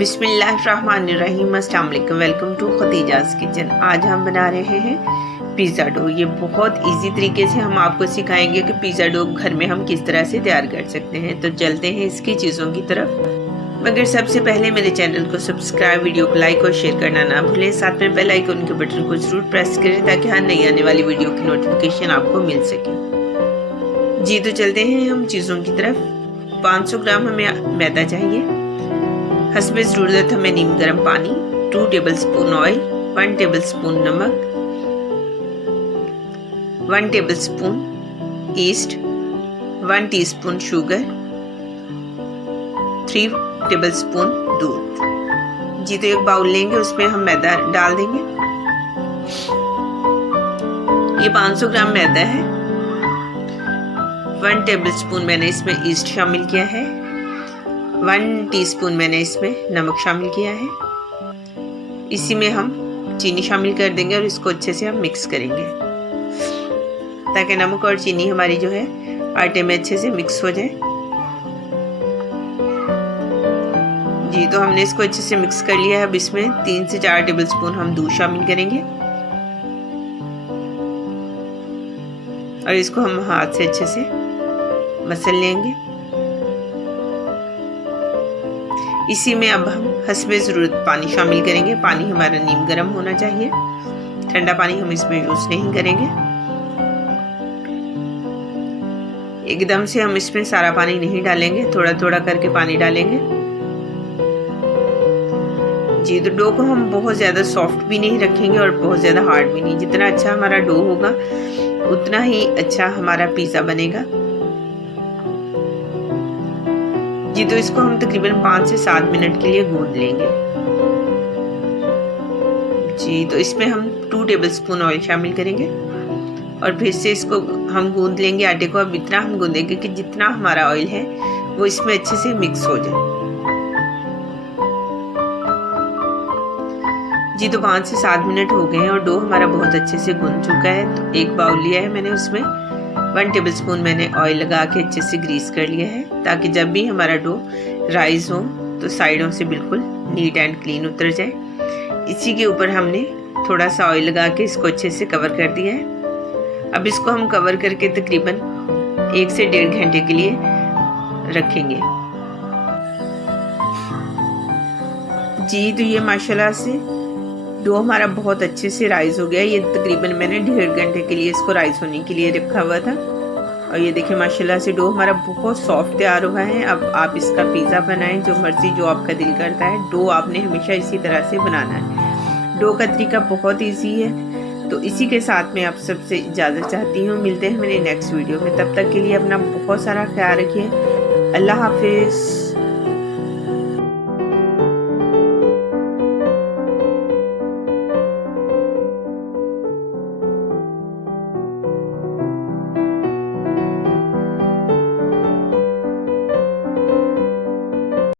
बिस्मिल्लाहिर्रहमानिर्रहीम, अस्सलाम वालेकुम। Welcome to Khatija's kitchen. आज हम बना रहे हैं पिज़्ज़ा डो। ये बहुत इजी तरीके से हम आपको सिखाएंगे कि पिज़्ज़ा डो घर में हम किस तरह से तैयार कर सकते हैं। तो चलते हैं इसकी चीज़ों की तरफ। मगर सबसे पहले मेरे चैनल को सब्सक्राइब, वीडियो को लाइक और शेयर करना ना भूलें। साथ में बेल आइकन के बटन को ज़रूर प्रेस करें ताकि हर नई आने वाली वीडियो की नोटिफिकेशन आपको मिल सके। जी तो चलते हैं हम चीज़ों की तरफ। 500 ग्राम हमें मैदा चाहिए। हस्बे ज़रूरत हमें नीम गर्म पानी, 2 टेबलस्पून ऑयल, 1 टेबलस्पून नमक, 1 tablespoon east, 1 teaspoon sugar, 3 tablespoon दूध। जी तो एक बाउल लेंगे, उसमें हम मैदा डाल देंगे। ये 500 ग्राम मैदा है। 1 टेबलस्पून मैंने इसमें ईस्ट शामिल किया है। 1 टीस्पून मैंने इसमें नमक शामिल किया है। इसी में हम चीनी शामिल कर देंगे और इसको अच्छे से हम मिक्स करेंगे ताकि नमक और चीनी हमारी जो है आटे में अच्छे से मिक्स हो जाए। जी तो हमने इसको अच्छे से मिक्स कर लिया है। अब इसमें 3 से 4 टेबलस्पून हम दूध शामिल करेंगे और इसको हम हाथ से अच्छे से मसल लेंगे। इसी में अब हम हस्बे ज़रूरत पानी शामिल करेंगे। पानी हमारा नीम गर्म होना चाहिए, ठंडा पानी हम इसमें यूज़ नहीं करेंगे। एकदम से हम इसमें सारा पानी नहीं डालेंगे, थोड़ा थोड़ा करके पानी डालेंगे। जी तो डो को हम बहुत ज़्यादा सॉफ्ट भी नहीं रखेंगे और बहुत ज़्यादा हार्ड भी नहीं। जितना अच्छा हमारा डो होगा उतना ही अच्छा हमारा पिज़्ज़ा बनेगा। जी तो इसको हम तकरीबन 5 से 7 मिनट के लिए गूंद लेंगे। जी तो इसमें हम 2 टेबलस्पून ऑयल शामिल करेंगे और फिर से इसको हम गूंद लेंगे आटे को। अब इतना हम गूंदेंगे कि जितना हमारा ऑयल है वो इसमें अच्छे से मिक्स हो जाए। जी तो 5 से 7 मिनट हो गए हैं और डो हमारा बहुत अच्छे से गूंद चुका है। तो एक बाउल लिया है मैंने, उसमें 1 टेबलस्पून मैंने ऑयल लगा के अच्छे से ग्रीस कर लिया है ताकि जब भी हमारा डो राइज हो तो साइडों से बिल्कुल नीट एंड क्लीन उतर जाए। इसी के ऊपर हमने थोड़ा सा ऑयल लगा के इसको अच्छे से कवर कर दिया है। अब इसको हम कवर करके तकरीबन 1 से 1.5 घंटे के लिए रखेंगे। जी तो ये माशाल्लाह से डो हमारा बहुत अच्छे से राइज हो गया। ये तकरीबन मैंने 1.5 घंटे के लिए इसको राइज होने के लिए रखा हुआ था और ये देखिए माशाल्लाह से डो हमारा बहुत सॉफ्ट तैयार हुआ है। अब आप इसका पिज़्ज़ा बनाएं जो मर्जी, जो आपका दिल करता है। डो आपने हमेशा इसी तरह से बनाना है। डो का तरीका बहुत ईजी है। तो इसी के साथ में आप सबसे इजाज़त चाहती हूँ। मिलते हैं मेरे नेक्स्ट वीडियो में। तब तक के लिए अपना बहुत सारा ख्याल रखिए। अल्लाह हाफिज़।